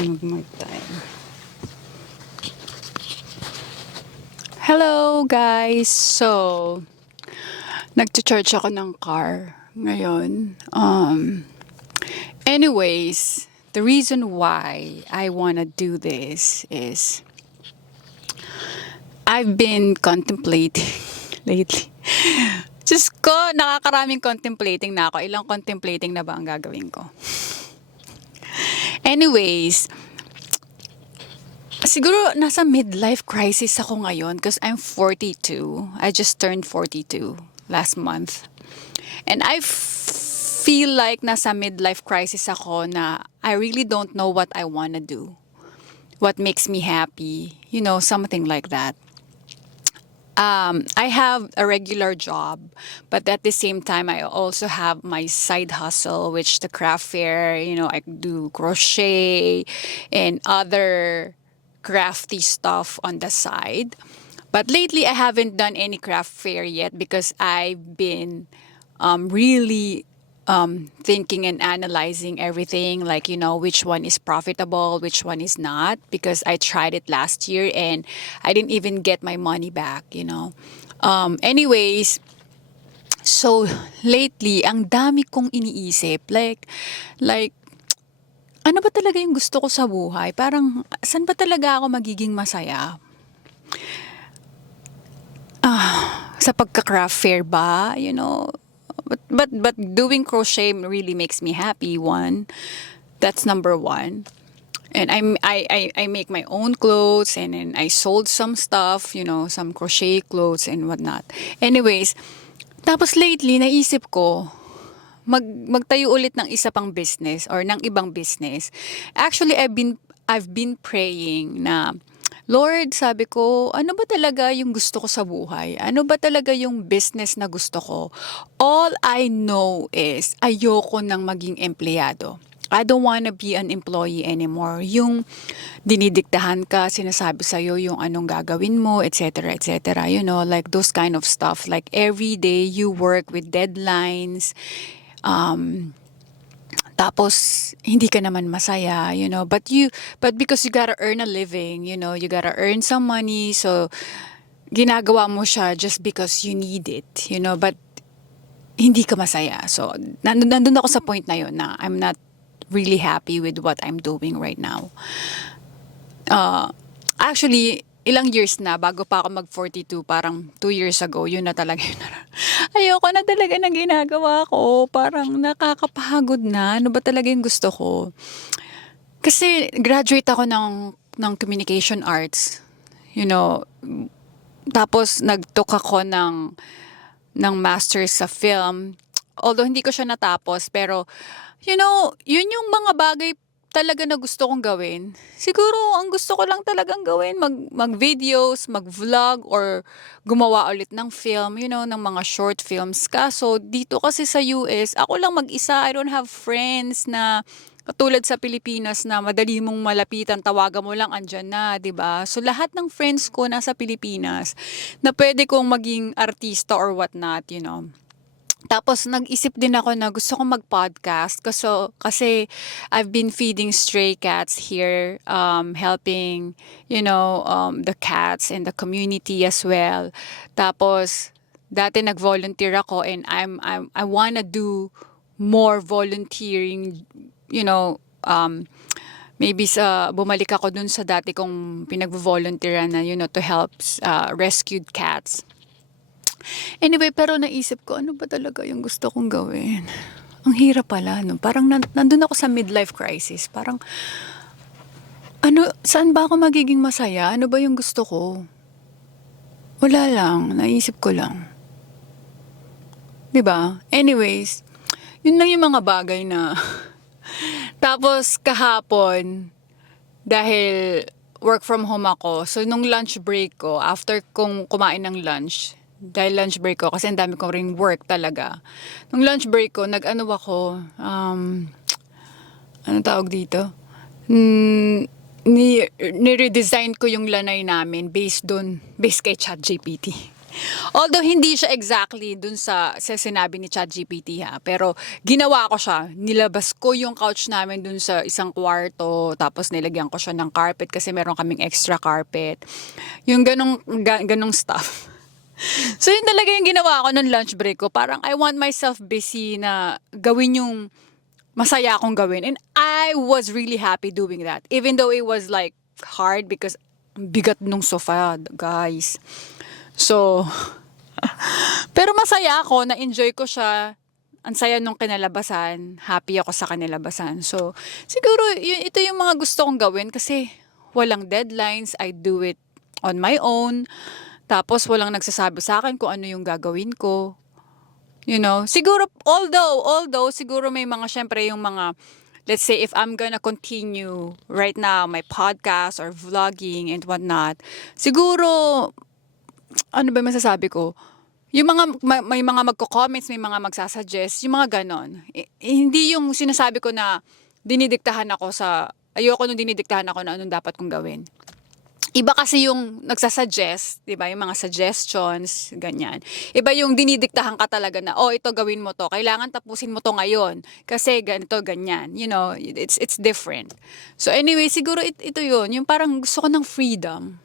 More time. Hello guys! So, nag-charge ako ng car ngayon. Anyways, the reason why I wanna do this is I've been contemplating lately. Diyos ko, nakakaraming contemplating na ako. Ilang contemplating na ba ang gagawin ko? Anyways, siguro nasa midlife crisis ako ngayon because I'm 42. I just turned 42 last month. And I feel like nasa midlife crisis ako na I really don't know what I wanna do. What makes me happy, something like that. I have a regular job, but at the same time, I also have my side hustle, which the craft fair, I do crochet and other crafty stuff on the side. But lately, I haven't done any craft fair yet because I've been really thinking and analyzing everything, like, which one is profitable, which one is not, because I tried it last year and I didn't even get my money back. Anyways, so lately, ang dami kong iniisip, like, ano ba talaga yung gusto ko sa buhay? Parang, saan ba talaga ako magiging masaya? Sa pagka-craft fair ba? But doing crochet really makes me happy. One, that's number one. And I make my own clothes, and then I sold some stuff, some crochet clothes and whatnot. Anyways, tapos lately naisip ko magtayo ulit ng isa pang business or ng ibang business. Actually, I've been praying na, Lord, sabi ko, ano ba talaga yung gusto ko sa buhay? Ano ba talaga yung business na gusto ko? All I know is ayoko nang maging empleyado. I don't wanna be an employee anymore. Yung dinidiktahan ka, sinasabi sa'yo yung anong gagawin mo, etc., etc. Like those kind of stuff. Like every day you work with deadlines. Tapos hindi ka naman masaya, but because you gotta earn a living, you gotta earn some money, so ginagawa mo siya just because you need it, but hindi ka masaya. So nandun ako sa point na yun na I'm not really happy with what I'm doing right now. Actually, ilang years na bago pa ako mag-42, parang 2 years ago, yun na talaga yun. Ayoko na talaga ng ginagawa ko. Parang nakakapagod na. Ano ba talaga yung gusto ko? Kasi graduate ako ng communication arts. Tapos nag-took ako ng master's sa film. Although hindi ko siya natapos, pero yun yung mga bagay talaga na gusto kong gawin. Siguro, ang gusto ko lang talagang gawin, mag-videos, mag-vlog, or gumawa ulit ng film, ng mga short films. Kaso, dito kasi sa US, ako lang mag-isa. I don't have friends na katulad sa Pilipinas na madali mong malapitan, tawagan mo lang, andyan na, 'di ba? So, lahat ng friends ko nasa Pilipinas na pwede kong maging artista or whatnot. Tapos nag-isip din ako na gusto kong mag-podcast kasi I've been feeding stray cats here, helping, the cats in the community as well. Tapos dati nag-volunteer ako, and I wanna do more volunteering, maybe bumalik ako dun sa dati kong pinag-volunteeran na, to help rescued cats. Anyway, pero naisip ko, ano ba talaga yung gusto kong gawin? Ang hirap pala, no? Parang nandun ako sa midlife crisis. Parang, saan ba ako magiging masaya? Ano ba yung gusto ko? Wala lang, naisip ko lang. 'Di ba? Anyways, yun lang yung mga bagay na tapos kahapon, dahil work from home ako, so nung lunch break ko, after kong kumain ng lunch, dahil lunch break ko, kasi ang dami kong ring work talaga. Nung lunch break ko, nag-ano ako, ano tawag dito? Ni-redesign ko yung lanay namin based kay ChatGPT. Although hindi siya exactly dun sa sinabi ni ChatGPT ha, pero ginawa ko siya. Nilabas ko yung couch namin dun sa isang kwarto, tapos nilagyan ko siya ng carpet kasi meron kaming extra carpet. Yung ganong stuff. So yun talaga yung ginawa ko nung lunch break ko. Parang I want myself busy na gawin yung masaya akong gawin. And I was really happy doing that. Even though it was like hard because ang bigat nung sofa, guys. So, pero masaya ako, na-enjoy ko siya. Ang saya nung kinalabasan, happy ako sa kinalabasan. So, siguro ito yung mga gusto kong gawin kasi walang deadlines, I do it on my own. Tapos walang nagsasabi sa akin kung ano yung gagawin ko. Siguro, although, siguro may mga, syempre yung mga, let's say, if I'm gonna continue right now my podcast or vlogging and whatnot, siguro, ano ba masasabi ko? Yung mga, may mga magko-comments, may mga magsasuggest, yung mga ganon. Hindi yung sinasabi ko na ayoko nung dinidiktahan ako na anong dapat kong gawin. Iba kasi yung nagsasuggest, 'di ba? Yung mga suggestions, ganyan. Iba yung dinidiktahan ka talaga na, oh, ito gawin mo to. Kailangan tapusin mo to ngayon kasi ganito, ganyan. It's different. So anyway, siguro ito yun. Yung parang gusto ko ng freedom.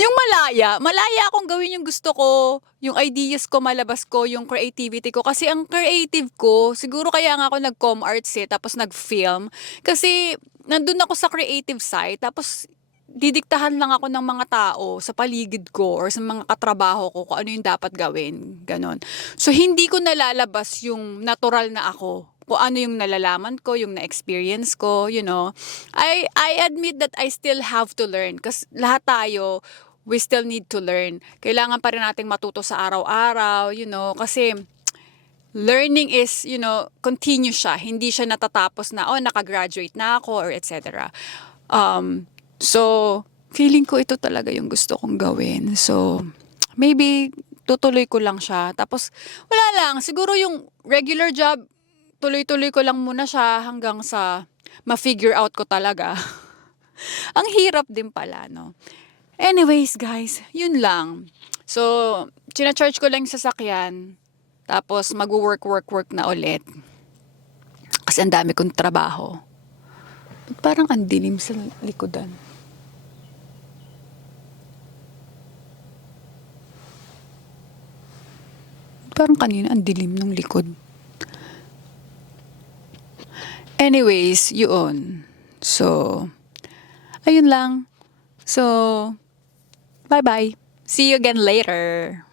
Yung malaya akong gawin yung gusto ko, yung ideas ko, malabas ko, yung creativity ko. Kasi ang creative ko, siguro kaya nga ako nag-com arts tapos nag-film. Kasi nandun ako sa creative side, tapos didiktahan lang ako ng mga tao sa paligid ko or sa mga katrabaho ko kung ano yung dapat gawin. Ganon. So, hindi ko nalalabas yung natural na ako. Kung ano yung nalalaman ko, yung na-experience ko, I admit that I still have to learn. Kasi lahat tayo, we still need to learn. Kailangan pa rin nating matuto sa araw-araw, kasi learning is, continue siya. Hindi siya natatapos na, nakagraduate na ako or etc. So, feeling ko ito talaga yung gusto kong gawin. So, maybe tutuloy ko lang siya. Tapos, wala lang. Siguro yung regular job, tuloy-tuloy ko lang muna siya hanggang sa ma-figure out ko talaga. Ang hirap din pala, no? Anyways, guys, yun lang. So, charge ko lang yung sasakyan. Tapos, mag-work na ulit. Kasi ang dami kong trabaho. Parang ang dilim sa likodan. Parang kanina ang dilim ng likod. Anyways, yun. So, ayun lang. So, bye-bye. See you again later.